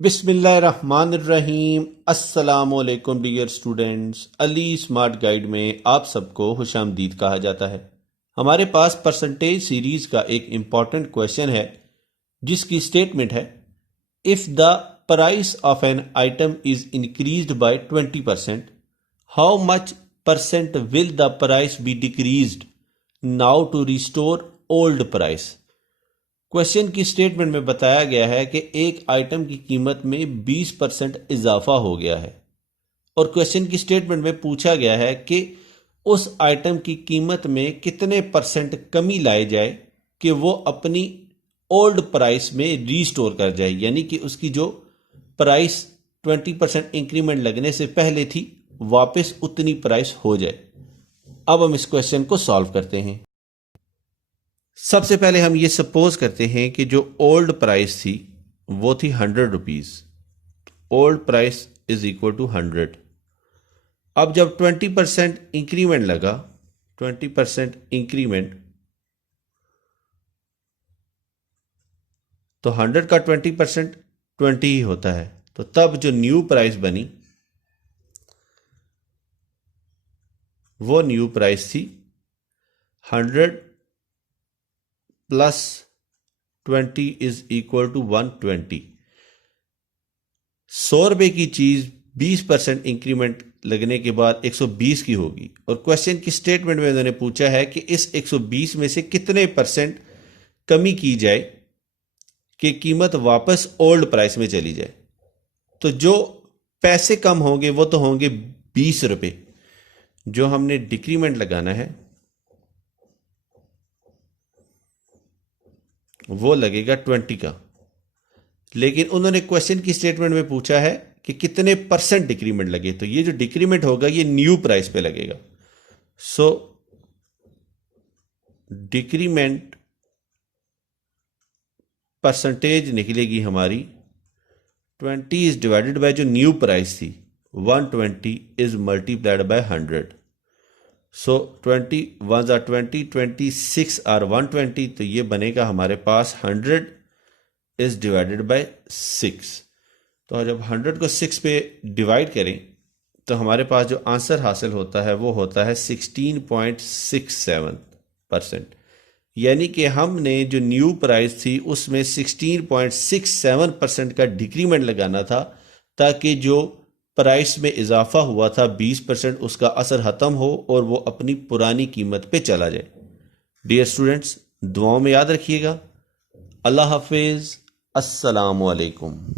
बिस्मिल्लाहिर्रहमानिर्रहीम। अस्सलामुअलैकुम dear students. Ali smart guide में आप सबको खुशामदीद कहा जाता है। हमारे पास परसेंटेज सीरीज का एक इम्पॉर्टेंट क्वेश्चन है जिसकी स्टेटमेंट है, if the price of an item is increased by 20%, how much percent will the price be decreased now to restore old price. Question की स्टेटमेंट में बताया गया है कि एक आइटम की कीमत में 20% इजाफा हो गया है और क्वेश्चन की स्टेटमेंट में पूछा गया है कि उस आइटम की कीमत में कितने परसेंट कमी लाई जाए कि वो अपनी ओल्ड प्राइस में रीस्टोर कर जाए, यानी कि उसकी जो प्राइस 20% इंक्रीमेंट लगने से पहले थी वापस उतनी प्राइस हो जाए। अब हम इस क्वेश्चन को सॉल्व करते हैं। सबसे पहले हम ये सपोज करते हैं कि जो ओल्ड प्राइस थी वो थी 100 rupees. Old price is equal to 100। अब जब 20% इंक्रीमेंट लगा, 20% इंक्रीमेंट, तो 100 का 20% 20 ही होता है। तो तब जो न्यू प्राइस बनी वो न्यू प्राइस थी 100 प्लस 20 इज इक्वल टू 120। 100 रुपए की चीज 20% इंक्रीमेंट लगने के बाद 120 की होगी और क्वेश्चन की स्टेटमेंट में उन्होंने पूछा है कि इस 120 में से कितने परसेंट कमी की जाए कि कीमत वापस ओल्ड प्राइस में चली जाए। तो जो पैसे कम होंगे वो तो होंगे 20 रुपए। जो हमने डिक्रीमेंट लगाना है वो लगेगा 20 का, लेकिन उन्होंने क्वेश्चन की स्टेटमेंट में पूछा है कि कितने परसेंट डिक्रीमेंट लगे। तो ये जो डिक्रीमेंट होगा ये न्यू प्राइस पे लगेगा। सो डिक्रीमेंट परसेंटेज निकलेगी हमारी 20 इज डिवाइडेड बाय जो न्यू प्राइस थी 120 is multiplied by 100। So 20 1 are 20, 26 are 120, तो ये बनेगा हमारे पास 100 इज डिवाइडेड बाय 6। तो जब 100 को 6 पे डिवाइड करें तो हमारे पास जो आंसर हासिल होता है वो होता है 16.67%। यानी कि हमने जो न्यू प्राइस थी उसमें 16.67% का डिक्रीमेंट लगाना था ताकि जो प्राइस में इजाफा हुआ था 20% उसका असर ख़त्म हो और वो अपनी पुरानी कीमत पे चला जाए। डियर स्टूडेंट्स, दुआओं में याद रखिएगा। अल्लाह हाफिज़। अस्सलामु अलैकुम।